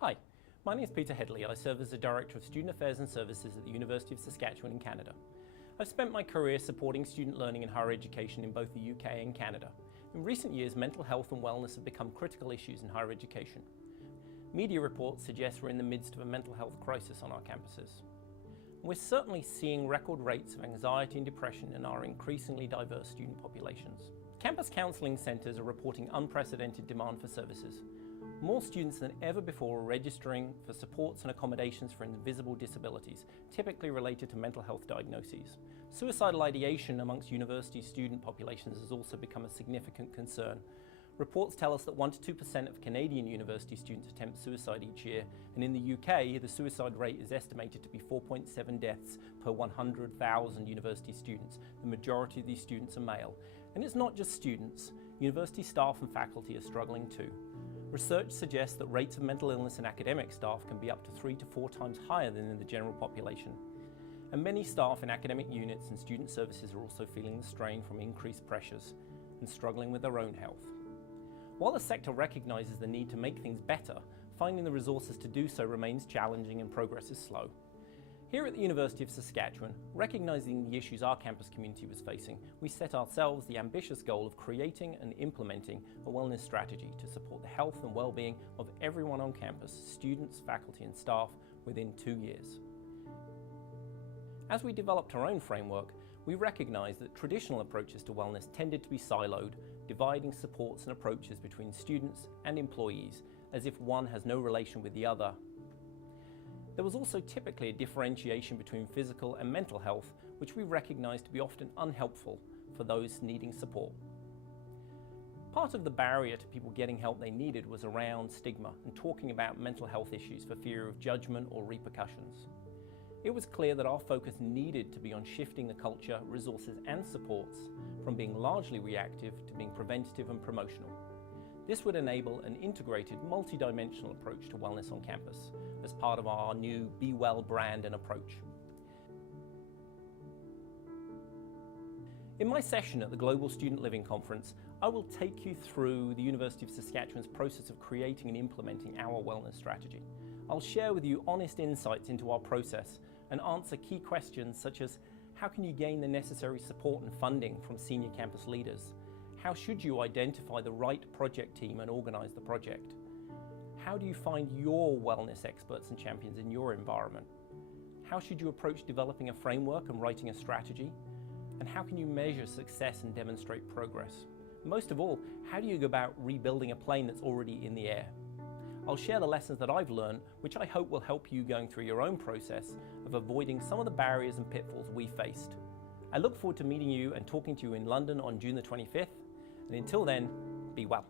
Hi, my name is Peter Hedley. I serve as the Director of Student Affairs and Services at the University of Saskatchewan in Canada. I've spent my career supporting student learning and higher education in both the UK and Canada. In recent years, mental health and wellness have become critical issues in higher education. Media reports suggest we're in the midst of a mental health crisis on our campuses. We're certainly seeing record rates of anxiety and depression in our increasingly diverse student populations. Campus counselling centres are reporting unprecedented demand for services. More students than ever before are registering for supports and accommodations for invisible disabilities, typically related to mental health diagnoses. Suicidal ideation amongst university student populations has also become a significant concern. Reports tell us that 1 to 2% of Canadian university students attempt suicide each year, and in the UK, the suicide rate is estimated to be 4.7 deaths per 100,000 university students. The majority of these students are male. And it's not just students. University staff and faculty are struggling too. Research suggests that rates of mental illness in academic staff can be up to 3 to 4 times higher than in the general population. And many staff in academic units and student services are also feeling the strain from increased pressures and struggling with their own health. While the sector recognises the need to make things better, finding the resources to do so remains challenging and progress is slow. Here at the University of Saskatchewan, recognising the issues our campus community was facing, we set ourselves the ambitious goal of creating and implementing a wellness strategy to support the health and well-being of everyone on campus, students, faculty and staff, within 2 years. As we developed our own framework, we recognised that traditional approaches to wellness tended to be siloed, dividing supports and approaches between students and employees, as if one has no relation with the other. There was also typically a differentiation between physical and mental health, which we recognised to be often unhelpful for those needing support. Part of the barrier to people getting help they needed was around stigma and talking about mental health issues for fear of judgment or repercussions. It was clear that our focus needed to be on shifting the culture, resources and supports from being largely reactive to being preventative and promotional. This would enable an integrated, multi-dimensional approach to wellness on campus as part of our new Be Well brand and approach. In my session at the Global Student Living Conference, I will take you through the University of Saskatchewan's process of creating and implementing our wellness strategy. I'll share with you honest insights into our process and answer key questions such as how can you gain the necessary support and funding from senior campus leaders? How should you identify the right project team and organise the project? How do you find your wellness experts and champions in your environment? How should you approach developing a framework and writing a strategy? And how can you measure success and demonstrate progress? Most of all, how do you go about rebuilding a plane that's already in the air? I'll share the lessons that I've learned, which I hope will help you going through your own process of avoiding some of the barriers and pitfalls we faced. I look forward to meeting you and talking to you in London on June the 25th. And until then, be well.